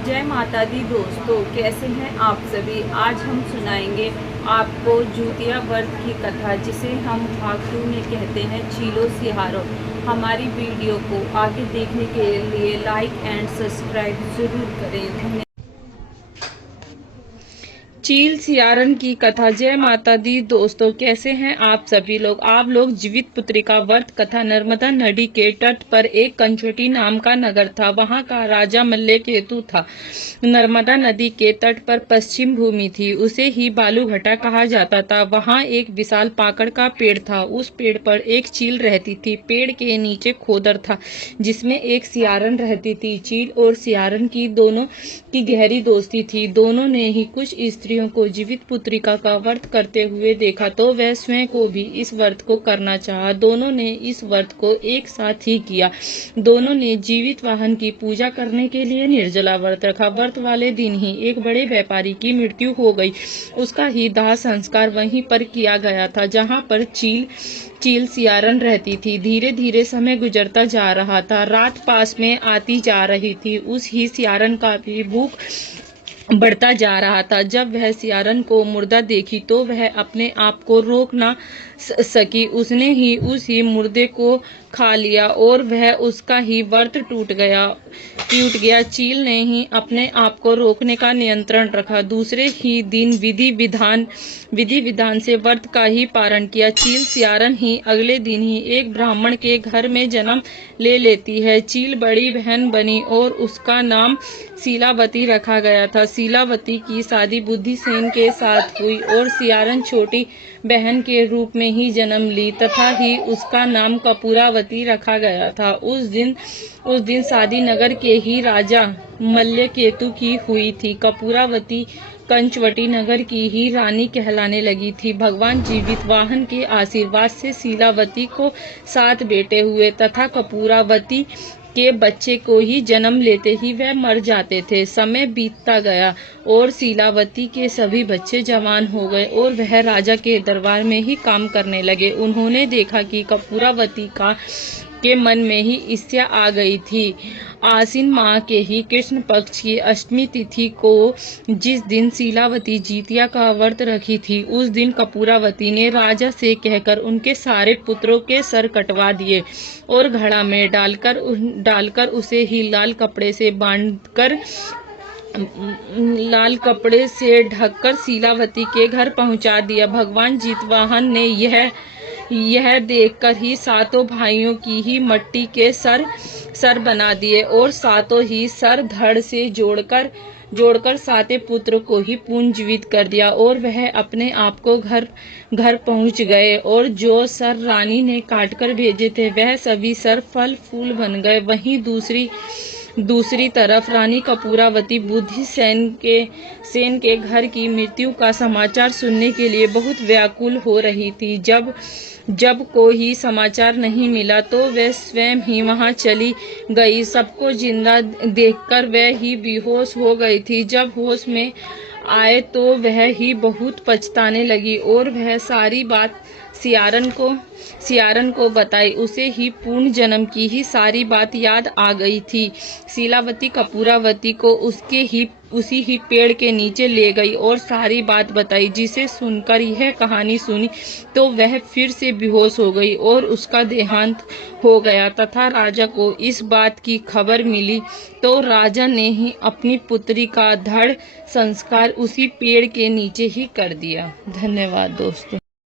जय माता दी दोस्तों, कैसे हैं आप सभी। आज हम सुनाएंगे आपको जूतिया व्रत की कथा, जिसे हम भाग 2 में कहते हैं चीलो सिहारो। हमारी वीडियो को आगे देखने के लिए लाइक एंड सब्सक्राइब जरूर करें। धन्यवाद। चील सियारन की कथा। जय माता दी दोस्तों, कैसे हैं आप सभी लोग। आप लोग जीवित पुत्री का व्रत कथा। नर्मदा नदी के तट पर एक कंचवटी नाम का नगर था। वहां का राजा मल्लकेतु था। नर्मदा नदी के तट पर पश्चिम भूमि थी, उसे ही बालूघाटा कहा जाता था। वहां एक विशाल पाकड़ का पेड़ था। उस पेड़ पर एक चील रहती थी। पेड़ के नीचे खोदर था, जिसमें एक सियारन रहती थी। चील और सियारन की दोनों की गहरी दोस्ती थी। दोनों ने ही कुछ स्त्रियों को जीवित पुत्रिका का व्रत करते हुए देखा, तो वह स्वयं को भी इस व्रत को करना चाहा। दोनों ने इस व्रत को एक साथ ही किया। दोनों ने जीवित वाहन की पूजा करने के लिए निर्जला व्रत रखा। व्रत वाले दिन ही एक बड़े व्यापारी की मृत्यु हो गई। उसका ही दाह संस्कार वहीं पर किया गया था, जहां पर चील सियारन रहती थी। धीरे धीरे समय गुजरता जा रहा था। रात पास में आती जा रही थी। उस ही सियारन का भी भूख बढ़ता जा रहा था। जब वह सियारन को मुर्दा देखी तो वह अपने आप को रोक ना सकी। उसने ही उस ही मुर्दे को खा लिया और वह उसका ही व्रत टूट गया। चील ने ही अपने आप को रोकने का नियंत्रण रखा। दूसरे ही दिन विधि विधान से व्रत का ही पारण किया। चील सियारन ही अगले दिन ही एक ब्राह्मण के घर में जन्म ले लेती है। चील बड़ी बहन बनी और उसका नाम शीलावती रखा गया था। शीलावती की शादी बुद्धिसेन के साथ हुई और सियारन छोटी बहन के रूप में ही जन्म ली, तथा ही उसका नाम कपूरावती रखा गया था। उस दिन शादी नगर के ही राजा मल्लकेतु की हुई थी। कपूरावती कंचवटी नगर की ही रानी कहलाने लगी थी। भगवान जीवित वाहन के आशीर्वाद से शीलावती को 7 बेटे हुए, तथा कपूरावती के बच्चे को ही जन्म लेते ही वह मर जाते थे। समय बीतता गया और शीलावती के सभी बच्चे जवान हो गए और वह राजा के दरबार में ही काम करने लगे। उन्होंने देखा कि कपूरावती के मन में ही ईर्ष्या आ गई थी। आश्विन माह के ही कृष्ण पक्ष की अष्टमी तिथि को, जिस दिन शीलावती जीतिया का व्रत रखी थी, उस दिन कपूरावती ने राजा से कहकर उनके सारे पुत्रों के सर कटवा दिए और घड़ा में डालकर उसे ही लाल कपड़े से ढककर शीलावती के घर पहुंचा दिया। भगवान जीतवाहन ने यह देखकर ही सातों भाइयों की ही मट्टी के सर बना दिए और सातों ही सर धड़ से जोड़कर साते पुत्र को ही पुनर्जीवित कर दिया और वह अपने आप को घर पहुंच गए। और जो सर रानी ने काटकर भेजे थे, वह सभी सर फल फूल बन गए। वहीं दूसरी तरफ रानी कपूरावती बुद्धिसेन के घर की मृत्यु का समाचार सुनने के लिए बहुत व्याकुल हो रही थी। जब कोई समाचार नहीं मिला तो वह स्वयं ही वहां चली गई। सबको जिंदा देखकर वह ही बेहोश हो गई थी। जब होश में आए तो वह ही बहुत पछताने लगी और वह सारी बात सियारन को बताई। उसे ही पूर्ण जन्म की ही सारी बात याद आ गई थी। शीलावती कपूरावती को उसी ही पेड़ के नीचे ले गई और सारी बात बताई। जिसे सुनकर यह कहानी सुनी तो वह फिर से बेहोश हो गई और उसका देहांत हो गया। तथा राजा को इस बात की खबर मिली तो राजा ने ही अपनी पुत्री का धड़ संस्कार उसी पेड़ के नीचे ही कर दिया। धन्यवाद दोस्तों।